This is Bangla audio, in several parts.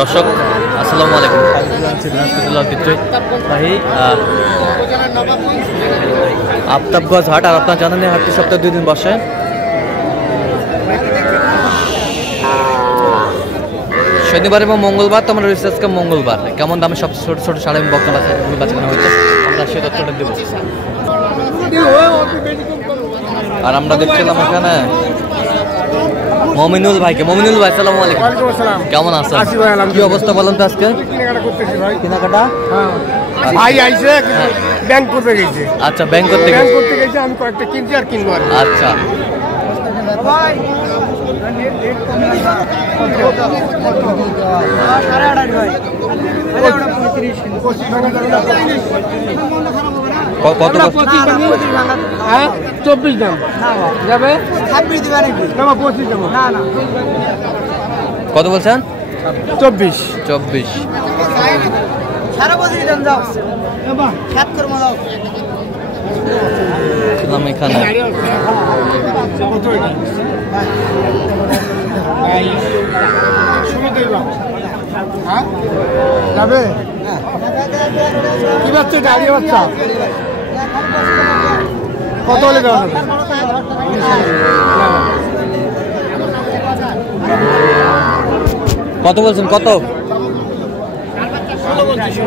দর্শক আসসালামু আলাইকুম, ভাই আফতাবগঞ্জ হাট। আর আপনার জানেন এই হাটটি সপ্তাহে 2 দিন বসে। শনিবার এবং মঙ্গলবার। তো আমরা রয়েছে আজকে মঙ্গলবার। কেমন দামে সব ছোট ছোট সাড়ে বক্তা বাচ্চানো হয়েছে আমরা সে তথ্যটা দেবো। আর আমরা দেখছিলাম এখানে মমিনুল ভাইকে। মমিনুল ভাই আসসালামু আলাইকুম। কেমন আছেন? কি অবস্থা বলেন তো আজকে? কেনাকাটা ভাই আইছে ব্যাংক করতে গেছে। আচ্ছা, ব্যাংক করতে গেছে। আমি কয়েকটা কিনছি আর কিনবো। আচ্ছা, কত 24 দাম যাবে। কত বলছেন? 24 এখানে যাবে কি বাচ্চা? গাড়ি বাচ্চা কত হলে দেওয়া যাবে? কত বলছেন? কত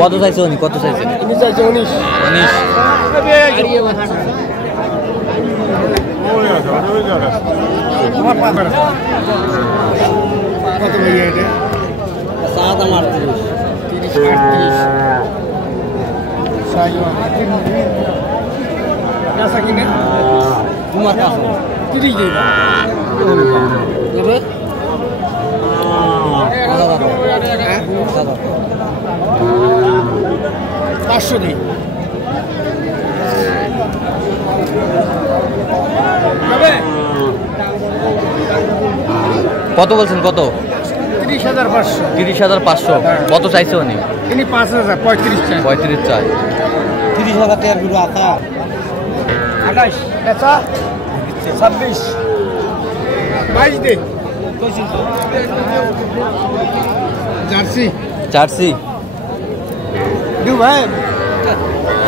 কত চাইছে উনি? কত চাইছে? উনি চাইছে 19। কত ভাইয়া এটা? 38 30 কিনে তোমার কাছে 30 দেবা যাবে। 500 দিই যাবে। কত বলছেন? কত? 30,500। 30,500। কত চাইছে উনি? 5,000। 35 চাই। 35 চাই। 30,000 টাকার গুলো আতা 28 এটা 26 22 দে। জার্সি দু ভাই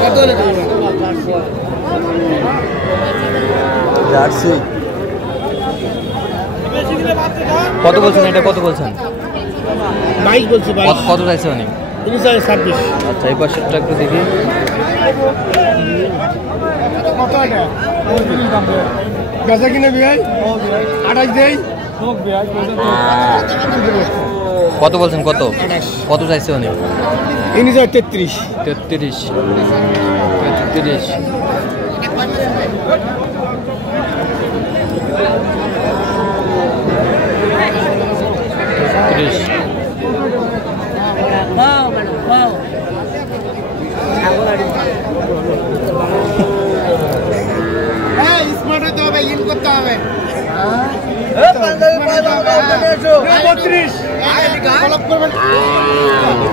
কত লাগে? জার্সি কত বলছেন? এটা কত বলছেন? 22 বলছি। 22 কত চাইছে উনি? 26। আচ্ছা, এই পাশেরটা একটু দেখি। কত এটা? বেচা কিনে ভাই 28 দেই। কত বলছেন? কত কত চাইছে উনি? 33। 33। স্মার্ট হতে হবে, ইন করতে হবে।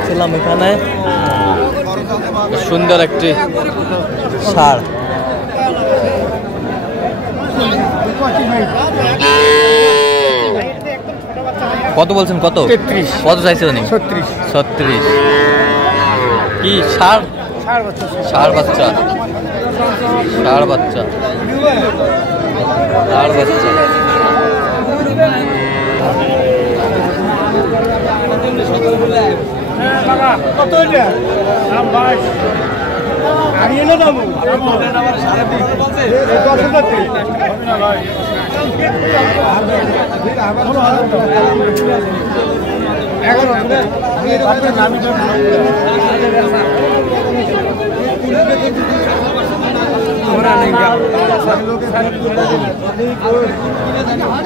ছিলাম এখানে সুন্দর একটি সার। কত বলছেন? কত 33। কত চাইছে উনি? 36। কি সার? ষাঁড় বাচ্চা। কত এটা? হারিয়ে দাম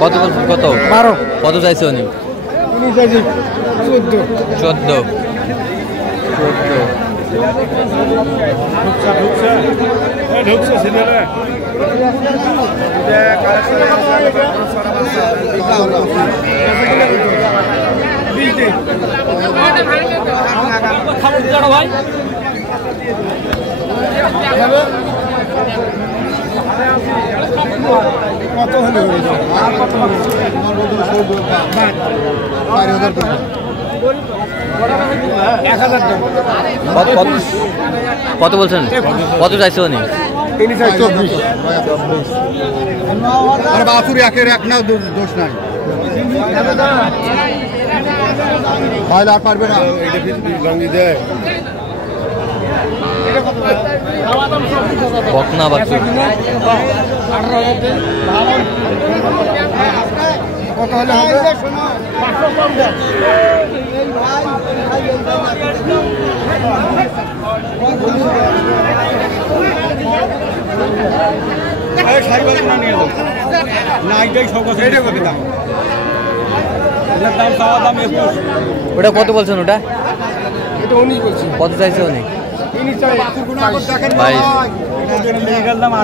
কত বলছেন? কত? 12। কত চাইছে উনি? 14। কত হলে কত বলছেন? কত চাইছে উনি? তিনি চাই 24। আর বাছুর একের এক না, দোষ নাই। ভাই আর পারবে না। বকনা বাছুর। কত হলে হবে? ওটা কত বলছেন? ওটা এটা 19 বলছি। কত চাইছে উনি? তিনি চাই 22।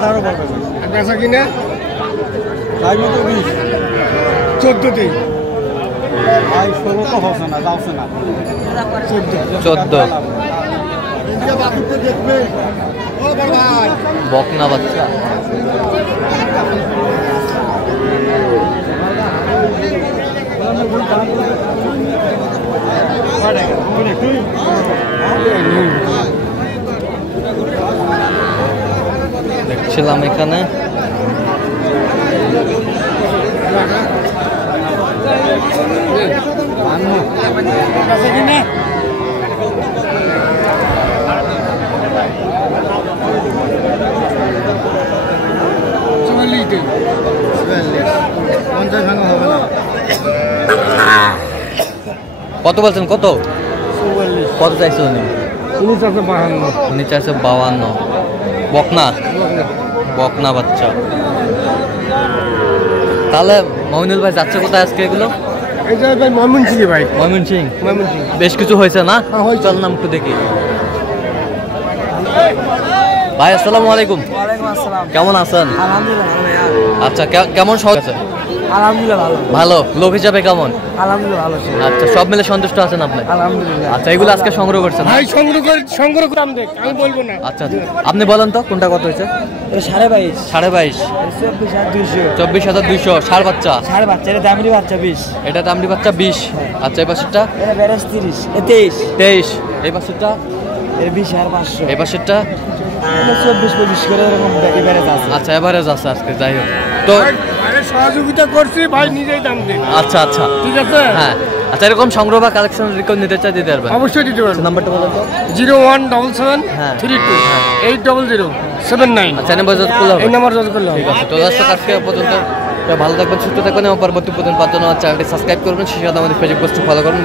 আর বেচা কিনে 14তে। 14। বকনা বাচ্চা। দেখছিলাম এখানে কত বলছেন? কত কত চাইছে উনি? তিনি চাচ্ছে 52। উনি চাইছে 52। বকনা, বকনা বাচ্চা। তাহলে মমিনুল ভাই যাচ্ছে কোথায় আজকে এগুলো? এই যে ভাই ময়মনসিংহ ভাই, ময়মনসিং। ময়মনসিংহ। বেশ কিছু হয়েছে না? হ্যাঁ, হয়েছে। চল নাম একটু দেখি। ভাই আসসালামু আলাইকুম। ওয়ালাইকুম আসসালাম। কেমন আছেন? আলহামদুলিল্লাহ। আচ্ছা কেমন সব আছে? আলহামদুলিল্লাহ ভালো। ভালো। লোক হিসাবে কেমন? আলহামদুলিল্লাহ ভালো ছিল। আচ্ছা সব মিলে সন্তুষ্ট আছেন আপনি? আলহামদুলিল্লাহ। আচ্ছা এগুলো আজকে সংগ্রহ করছেন? ভাই সংগ্রহ করে দাম দেখ, আমি বলবো না। আচ্ছা আচ্ছা আপনি বলেন তো কোনটা কত হয়েছে? এটা 22.5। 22.5। 24,200। 24,200। ষাঁড় বাচ্চা। ষাঁড় বাচ্চা, এটা দামড়ি বাচ্চা 20। এটা দামড়ি বাচ্চা 20। আচ্ছা এই পাশেরটা? এটা বেরেস 30। এ 23। 23। এই পাশেরটা? এটা 20,500। এই পাশেরটা? এটা 24-25 করে এরকম বেরেস আছে। আচ্ছা এভারেজ আছে আজকে। যাই হোক তো ভাই সহযোগিতা করছি, ভাই নিজেই দাম দেখ। আচ্ছা আচ্ছা ঠিক আছে? হ্যাঁ আচ্ছা এরকম সংগ্রহ বা কালেকশন রেকর্ড নিতে চাই দিতে পারবেন? অবশ্যই দিতে পারবো। নাম্বারটা বলেন তো। 0177 হ্যাঁ। 32 800 79। আচ্ছা নাম্বার যত করলে হবে। এই নাম্বার যোগাযোগ করলে হবে। ঠিক আছে তো দর্শক আজকে পর্যন্ত ভালো থাকবেন, সুস্থ থাকবেন এবং পরবর্তী পর্যন্ত পাঁচ চ্যানেলটি সাবস্ক্রাইব করবেন, সেই সাথে আমাদের ফেসবুক পোস্ট ফলো করবেন।